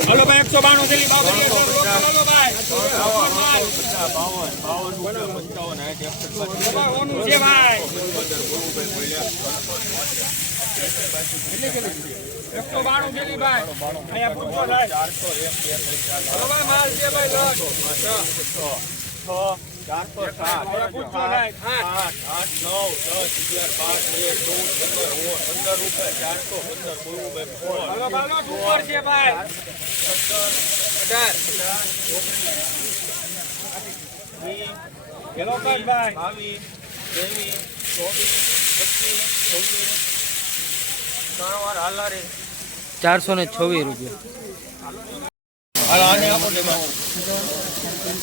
Hello ભાઈ એકસો બાણું થેલી બાવન હલો ભાઈ. છે એકસો બાણું છે ભાઈ. છ. ચારસો સાત. આઠ આઠ આઠ નવ દસ અગિયાર બાર તેર ચૌદ પંદર ઓળ પંદર રૂપિયા ચારસો પંદર બોલવું ભાઈ સોળ. હલો ભાઈ લો, ઉપર છે ભાઈ? અઢાર. વીસ હેલો ભાઈ ભાઈ. બાવીસ ત્રેવીસ ચોવીસ પચીસ છવ્વીસ ત્રણ વાર હાલા રે ચારસો ને છવ્વીસ રૂપિયા. આને આપો ને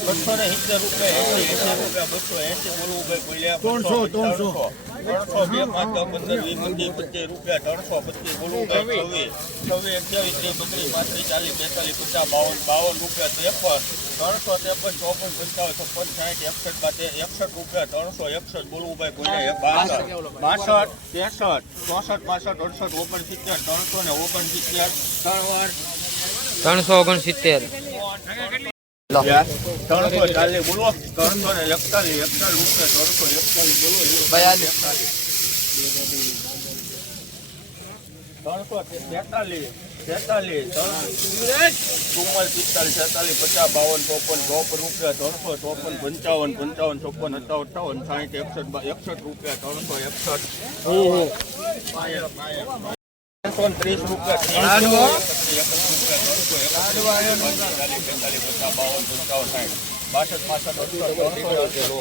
બસો ને સિત્તેર રૂપિયા એસી એસી રૂપિયા બસો એસી બોલવું ભાઈ બોલ્યા ત્રણસો ત્રણસો. ત્રણસો બે પાંચ પંદર વીસ પચીસ પચીસ રૂપિયા ત્રણસો પચીસ બોલવું ભાઈ છવ્વીસ. છવ્વીસ અઠ્યાવીસ ત્રીસ બત્રીસ પાંત્રીસ ચાલીસ બેતાલીસ પચાસ બાવન બાવન રૂપિયા ત્રેપન. ત્રણસો ત્રેપન ચોપન પંચાવન છપ્પન સાઠ એકસઠ બાતે એકસઠ રૂપિયા ત્રણસો એકસઠ બોલવું ભાઈ બોલ્યા બાસઠ. બાસઠ ત્રેસઠ ચોસઠ પાસઠ અડસઠ ઓગણસિત્તેર ત્રણસો ને ઓગણસિત્તેર. ત્રણ વાર ત્રણસો ઓગણસિત્તેર પંચાવન પંચાવન ચોપન અઠાવન અઠાવન સાઠ એકસઠ એકસઠ રૂપિયા ત્રણસો એકસઠ ત્રીસ રૂપિયા રૂપિયા બાસઠ પાસઠ અડસઠ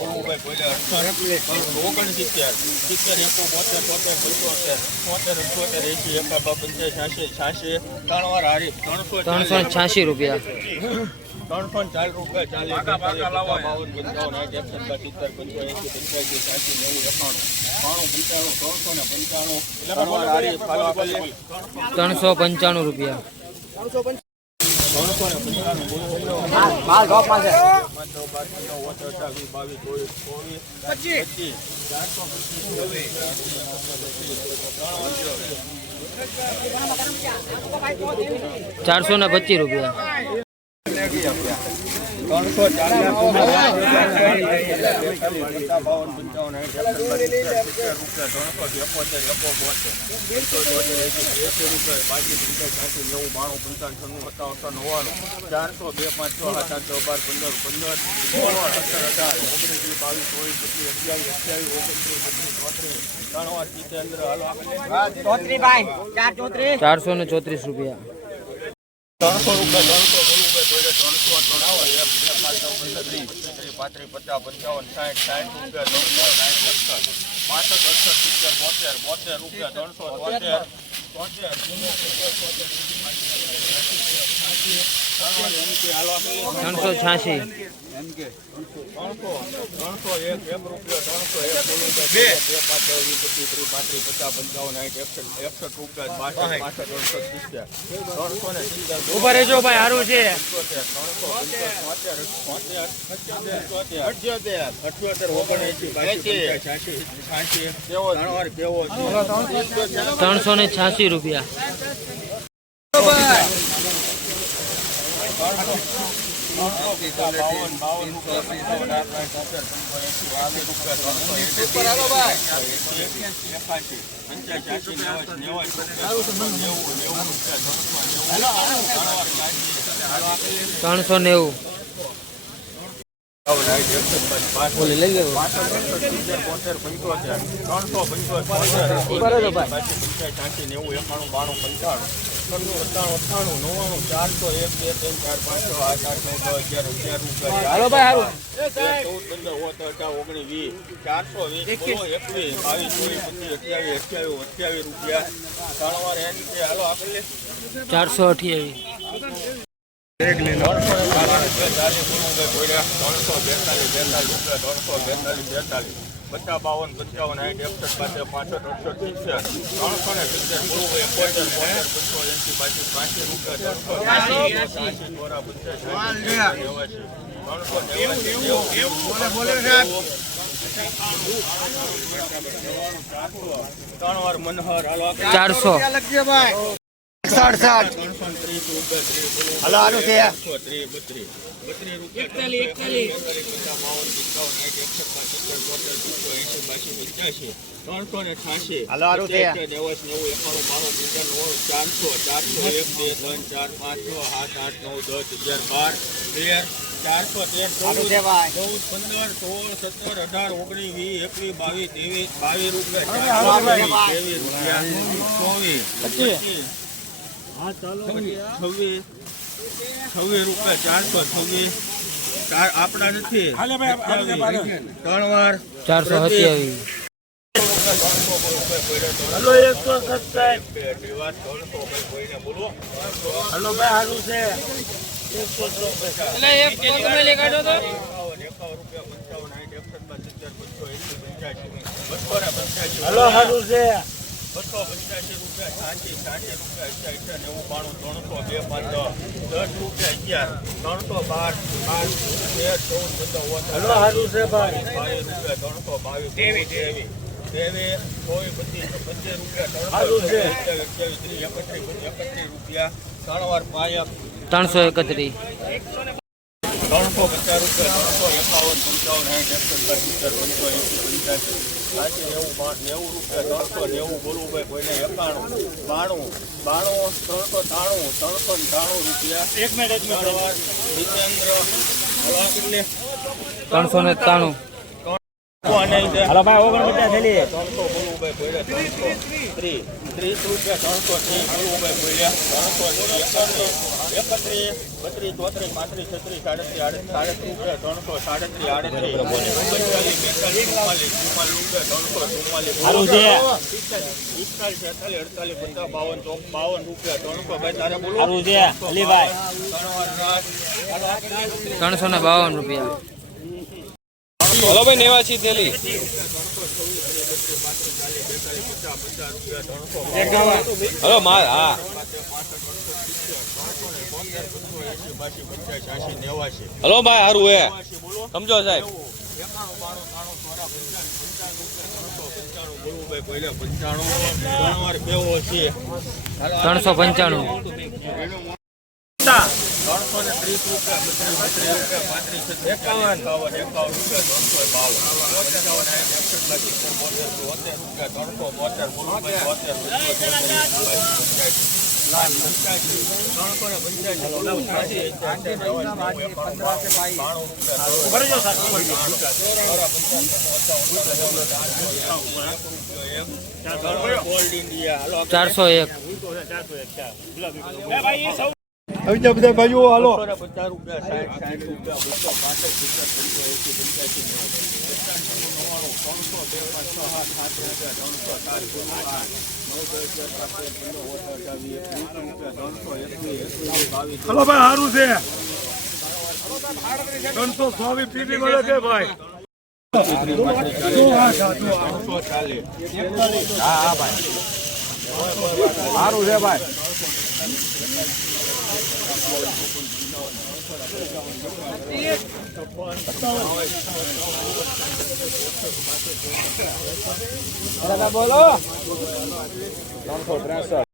ઓગણસિત્તેર સિત્તેર એકસો બોતેર તોતેર પંચોતેર તોતેર અઠ્યોતેર એસી એકાબા પંચાસ છ્યાસી છ્યાસી ત્રણ વાર હારી ત્રણસો ત્રણસો છ્યાસી રૂપિયા. ત્રણસો ચાર રૂપિયા ચાલીસ બાવન પંચાવન સાઠ એકસઠ બાર સિત્તેર પંચ્યાસી પંચ્યાસી છ્યાસી નેવું એકાણું ત્રણસો પંચાણું રૂપિયા. પચીસ છવ્વીસ ચારસો ને પચીસ રૂપિયા. ચારસો બે પાંચ છ સાત છ બાર પંદર પંદર સોળ સત્તર અઢાર ઓગણીસ વીસ બાવીસ ચોવીસ પચીસ અઠ્યાવીસ અઠ્યાવીસ ઓગણત્રીસ બત્રીસ ત્રણ વાર ચોત્રીસ ચારસો ને ચોત્રીસ રૂપિયા. ત્રણસો રૂપિયા, ત્રણસો ત્રણસો ત્રણસો એક, બે પચાસ પંચાવન, સાઠ સાઠ રૂપિયા ત્રણસો સાઠ એકસઠ પાસઠ, અડસઠ, સિત્તેર, બોતેર બોતેર રૂપિયા, ત્રણસો તોતેર તોતેર ત્રણસો છ્યાસી. ત્રણસો ને એક રૂપિયા. લઈ નેવું. સિત્તેર, બોતેર, પંચોતેર, ત્રણસો પંચોતેર, છ્યાસી, નેવું, એકાણું, બાણું, પંચાણું, છન્નું, સત્તાણું, અઠ્ઠાણું, નવ્વાણું, ચારસો, એક, બે, ત્રણ, ચાર, પાંચસો આઠ, આઠ, નવ, દસ, અગિયાર, અગિયાર ચૌદ, પંદર, ઓતેર, અઢાર, ઓગણીસ, વીસ, ચારસો વીસ, એકવીસ, બાવીસ, ચોવીસ, પચીસ, અઠ્યાવીસ, અઠ્યાવીસ, અઠ્યાવીસ રૂપિયા, ત્રણ એન રૂપિયા, હાલો આપણે ચારસો અઠ્યાવીસ ત્રણસો બેતાલીસ, બેતાલીસ રૂપિયા, ત્રણસો બેતાલીસ, બેતાલીસ. પચાસ બાવન પંચાવન સાઠ એકસઠ પાસે પાસઠ અડસઠ સિત્તેર. ત્રણસો ને સિત્તેર નેવું એકોતેર બોતેર પંચો એસી બાજુ પાંચી રૂપિયા ત્રણસો એસી દ્વારા પંચાસી નેવાસી ત્રણસો નેવાસી ત્રણ વાર મનહર હાલો. ચારસો. છે ત્રણસો ને છ્યાસી છે. નેવું નેવું એકાણું બાણું પંચાણું ચારસો ચારસો એક બે ત્રણ ચાર પાંચ છ સાત આઠ નવ દસ અગિયાર બાર તેર ચારસો તેર ચૌદ ચૌદ પંદર સોળ સત્તર અઢાર ઓગણીસ વીસ એકવીસ બાવીસ ત્રેવીસ બાવીસ રૂપિયા ચોવીસ પચીસ છવ્વીસ છવ્વીસ રૂપિયા ચારસો છવ્વીસ. ચાર આપણા નથી. ત્રણ વાર. ચારસો હલો સારું છે. બસો પંચ્યાસી રૂપિયા સાઠી સાઠી રૂપિયા અઠ્યા નેવું બાણું ત્રણસો બે પાંચ દસ રૂપિયા અગિયાર ત્રણસો બાર બાર તેર ચૌદ પંદર ત્રણસો બાવીસ તેવી ત્રેવીસ ત્રેવીસ ચોવીસ પચીસ પચીસ રૂપિયા સારું ત્રણસો છે. અઠ્યાવીસ અઠ્યાવીસ ત્રીસ એકત્રીસ રૂપિયા ત્રણ વાર પાંચ ત્રણસો એકત્રીસ. ત્રણસો પચાસ રૂપિયા ત્રણસો એકાવન પંચાવન સાઠ એકસઠ સિત્તેર પંચો એંસી પંચ્યાસી. સાચી નેવું નેવું રૂપિયા ત્રણસો નેવું બોલવું ભાઈ કોઈને એકાણું બાણું બાણું ત્રણસો ત્રાણું ત્રણસો ને ત્રાણું રૂપિયા. એક મિનિટ એક ત્રણ જીતેન્દ્ર ત્રણસો ને ત્રાણું. હલો ભાઈ ઓગણપચાસ થેલી ત્રણસો બોલવું ભાઈ બોલ્યા ત્રણસો. ત્રીસ ત્રીસ રૂપિયા ત્રણસો ત્રીસ બોલવું ભાઈ બોલ્યા ત્રણસો. એકત્રીસ બત્રીસ ચોત્રીસ પાંત્રીસ છત્રીસ સાડત્રીસ આડત્રીસ સાડત્રીસ ત્રણસો સાડત્રીસ આડત્રીસ ઓગણચાલીસ બેતાલીસ ચુમ્માલીસ ચુમ્માલીસ ત્રણસો ચુમ્માલીસ અડતાલીસ પચાસ બાવન બાવન રૂપિયા ત્રણસો ભાઈ તારે બોલો ત્રણસો ને બાવન રૂપિયા. હલો ભાઈ નેવાસી થેલી. હલો, માર, હા. હલો, ભાઈ સારું હે. સમજો સાહેબ. ત્રણસો પંચાણું. ત્રણસો ને ત્રીસ રૂપિયા બત્રીસ બત્રીસ રૂપિયા પાંત્રીસ એકાવન એકાવન એકાવન રૂપિયા ત્રણસો બાવન પંચાવન સાઠ એકસઠ સિત્તેર બોતેર બોતેર રૂપિયા ત્રણસો બોતેર ત્રણસો ઇન્ડિયા હાલો ચારસો એક આવી જા બધા ભાઈઓ હાલો. હલો ભાઈ સારું છે. ત્રણસો ચોવીસ પીપી મળે છે ભાઈ. ત્રણસો ચાલીસ સારું છે ભાઈ. બોલો. ત્રણસો ત્રેસઠ